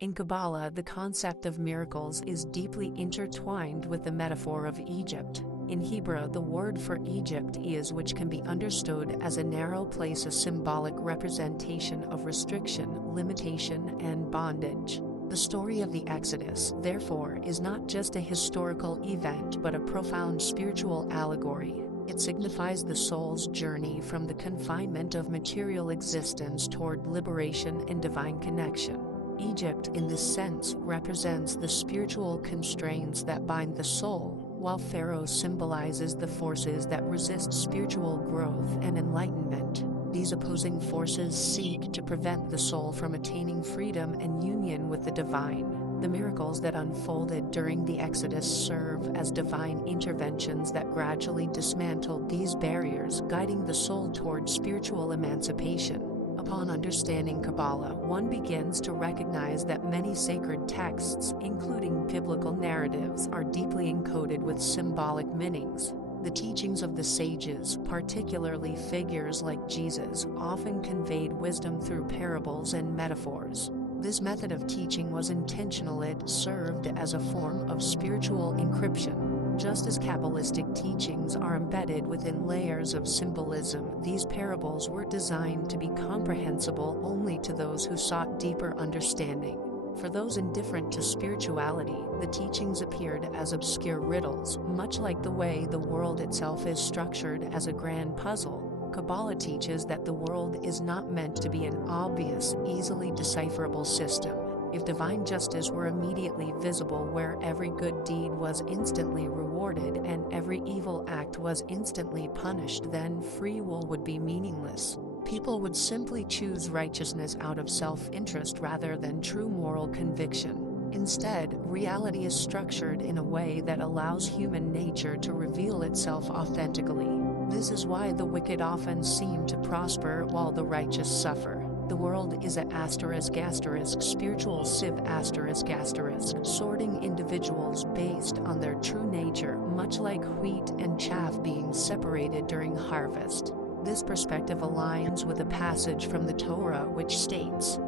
In Kabbalah, the concept of miracles is deeply intertwined with the metaphor of Egypt. In Hebrew, the word for Egypt is, which can be understood as a narrow place, a symbolic representation of restriction, limitation, and bondage. The story of the Exodus, therefore, is not just a historical event but a profound spiritual allegory. It signifies the soul's journey from the confinement of material existence toward liberation and divine connection. Egypt, in this sense, represents the spiritual constraints that bind the soul, while Pharaoh symbolizes the forces that resist spiritual growth and enlightenment. These opposing forces seek to prevent the soul from attaining freedom and union with the divine. The miracles that unfolded during the Exodus serve as divine interventions that gradually dismantled these barriers, guiding the soul toward spiritual emancipation. Upon understanding Kabbalah, one begins to recognize that many sacred texts, including biblical narratives, are deeply encoded with symbolic meanings. The teachings of the sages, particularly figures like Jesus, often conveyed wisdom through parables and metaphors. This method of teaching was intentional. It served as a form of spiritual encryption. Just as Kabbalistic teachings are embedded within layers of symbolism, these parables were designed to be comprehensible only to those who sought deeper understanding. For those indifferent to spirituality, the teachings appeared as obscure riddles, much like the way the world itself is structured as a grand puzzle. Kabbalah teaches that the world is not meant to be an obvious, easily decipherable system. If divine justice were immediately visible, where every good deed was instantly rewarded and every evil act was instantly punished, then free will would be meaningless. People would simply choose righteousness out of self-interest rather than true moral conviction. Instead, reality is structured in a way that allows human nature to reveal itself authentically. This is why the wicked often seem to prosper while the righteous suffer. The world is a spiritual sieve sorting individuals based on their true nature, much like wheat and chaff being separated during harvest. This perspective aligns with a passage from the Torah which states,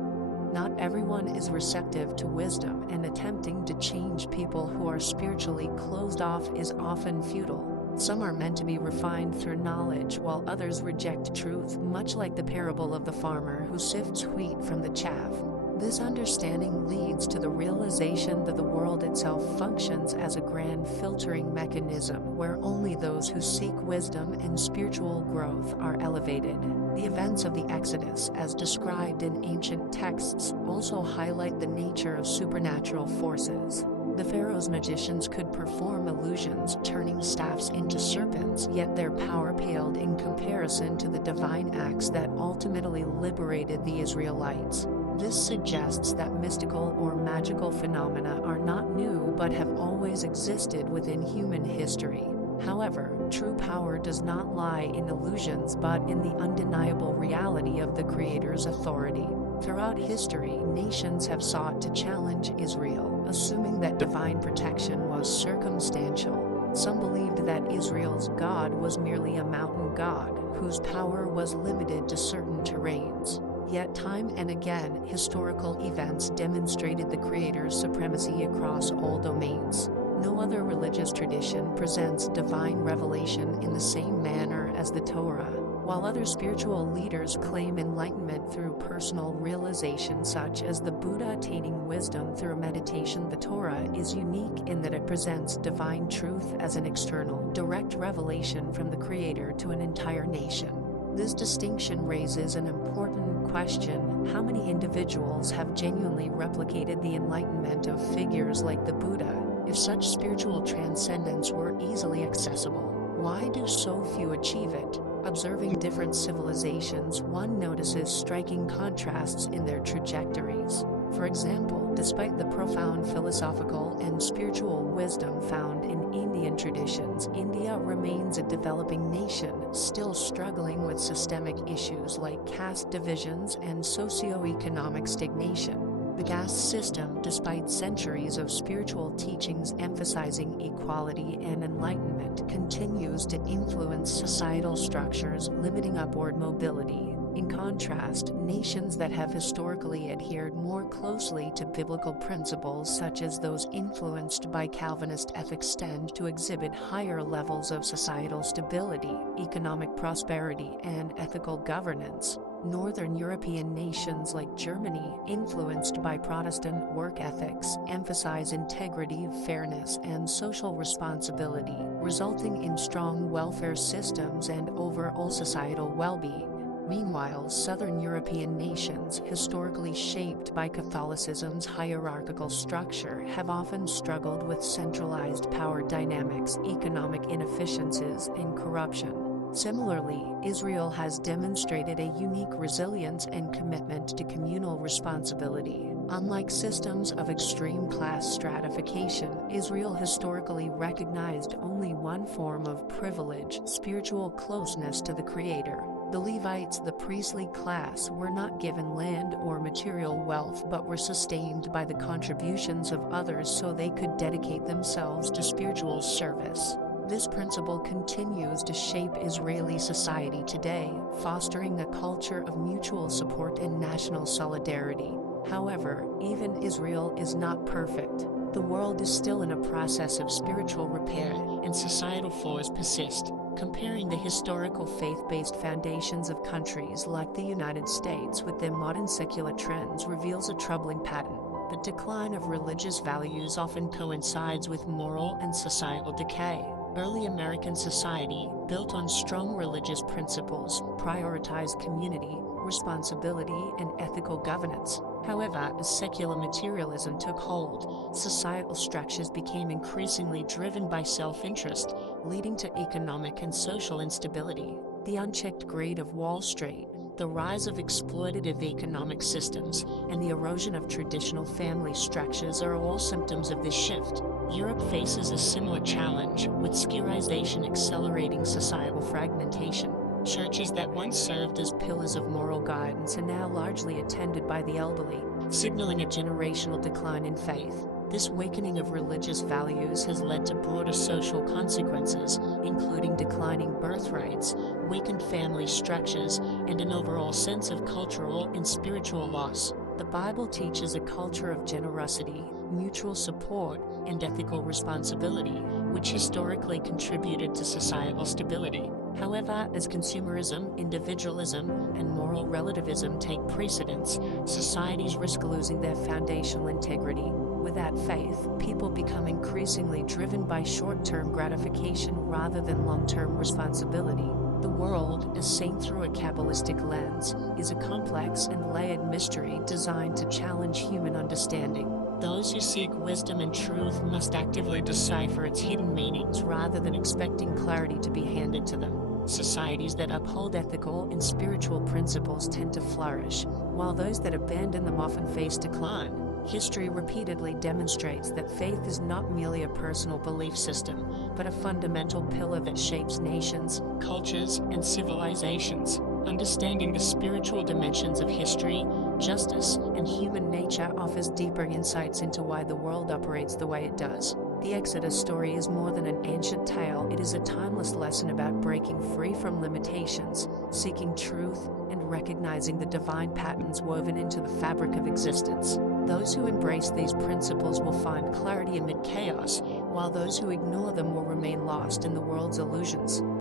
"Not everyone is receptive to wisdom, and attempting to change people who are spiritually closed off is often futile. Some are meant to be refined through knowledge, while others reject truth," much like the parable of the farmer who sifts wheat from the chaff. This understanding leads to the realization that the world itself functions as a grand filtering mechanism where only those who seek wisdom and spiritual growth are elevated. The events of the Exodus, as described in ancient texts, also highlight the nature of supernatural forces. The Pharaoh's magicians could perform illusions, turning staffs into serpents, yet their power paled in comparison to the divine acts that ultimately liberated the Israelites. This suggests that mystical or magical phenomena are not new but have always existed within human history. However, true power does not lie in illusions but in the undeniable reality of the Creator's authority. Throughout history, nations have sought to challenge Israel, assuming that divine protection was circumstantial. Some believed that Israel's God was merely a mountain god, whose power was limited to certain terrains. Yet time and again, historical events demonstrated the Creator's supremacy across all domains. No other religious tradition presents divine revelation in the same manner as the Torah. While other spiritual leaders claim enlightenment through personal realization, such as the Buddha attaining wisdom through meditation, the Torah is unique in that it presents divine truth as an external, direct revelation from the Creator to an entire nation. This distinction raises an important question: how many individuals have genuinely replicated the enlightenment of figures like the Buddha? If such spiritual transcendence were easily accessible, why do so few achieve it? Observing different civilizations, one notices striking contrasts in their trajectories. For example, despite the profound philosophical and spiritual wisdom found in Indian traditions, India remains a developing nation, still struggling with systemic issues like caste divisions and socio-economic stagnation. The caste system, despite centuries of spiritual teachings emphasizing equality and enlightenment, continues to influence societal structures, limiting upward mobility. In contrast, nations that have historically adhered more closely to biblical principles, such as those influenced by Calvinist ethics, tend to exhibit higher levels of societal stability, economic prosperity, and ethical governance. Northern European nations like Germany, influenced by Protestant work ethics, emphasize integrity, fairness, and social responsibility, resulting in strong welfare systems and overall societal well-being. Meanwhile, Southern European nations, historically shaped by Catholicism's hierarchical structure, have often struggled with centralized power dynamics, economic inefficiencies, and corruption. Similarly, Israel has demonstrated a unique resilience and commitment to communal responsibility. Unlike systems of extreme class stratification, Israel historically recognized only one form of privilege: spiritual closeness to the Creator. The Levites, the priestly class, were not given land or material wealth but were sustained by the contributions of others so they could dedicate themselves to spiritual service. This principle continues to shape Israeli society today, fostering a culture of mutual support and national solidarity. However, even Israel is not perfect. The world is still in a process of spiritual repair, and societal flaws persist. Comparing the historical faith-based foundations of countries like the United States with their modern secular trends reveals a troubling pattern. The decline of religious values often coincides with moral and societal decay. Early American society, built on strong religious principles, prioritized community, responsibility, and ethical governance. However, as secular materialism took hold, societal structures became increasingly driven by self-interest, leading to economic and social instability. The unchecked greed of Wall Street, the rise of exploitative economic systems, and the erosion of traditional family structures are all symptoms of this shift. Europe faces a similar challenge, with securitization accelerating societal fragmentation. Churches that once served as pillars of moral guidance are now largely attended by the elderly, signaling a generational decline in faith. This weakening of religious values has led to broader social consequences, including declining birth rates, weakened family structures, and an overall sense of cultural and spiritual loss. The Bible teaches a culture of generosity, mutual support, and ethical responsibility, which historically contributed to societal stability. However, as consumerism, individualism, and moral relativism take precedence, societies risk losing their foundational integrity. Without faith, people become increasingly driven by short-term gratification rather than long-term responsibility. The world, as seen through a Kabbalistic lens, is a complex and layered mystery designed to challenge human understanding. Those who seek wisdom and truth must actively decipher its hidden meanings rather than expecting clarity to be handed to them. Societies that uphold ethical and spiritual principles tend to flourish, while those that abandon them often face decline. History repeatedly demonstrates that faith is not merely a personal belief system, but a fundamental pillar that shapes nations, cultures, and civilizations. Understanding the spiritual dimensions of history, justice, and human nature offers deeper insights into why the world operates the way it does. The Exodus story is more than an ancient tale. It is a timeless lesson about breaking free from limitations, seeking truth, and recognizing the divine patterns woven into the fabric of existence. Those who embrace these principles will find clarity amid chaos, while those who ignore them will remain lost in the world's illusions.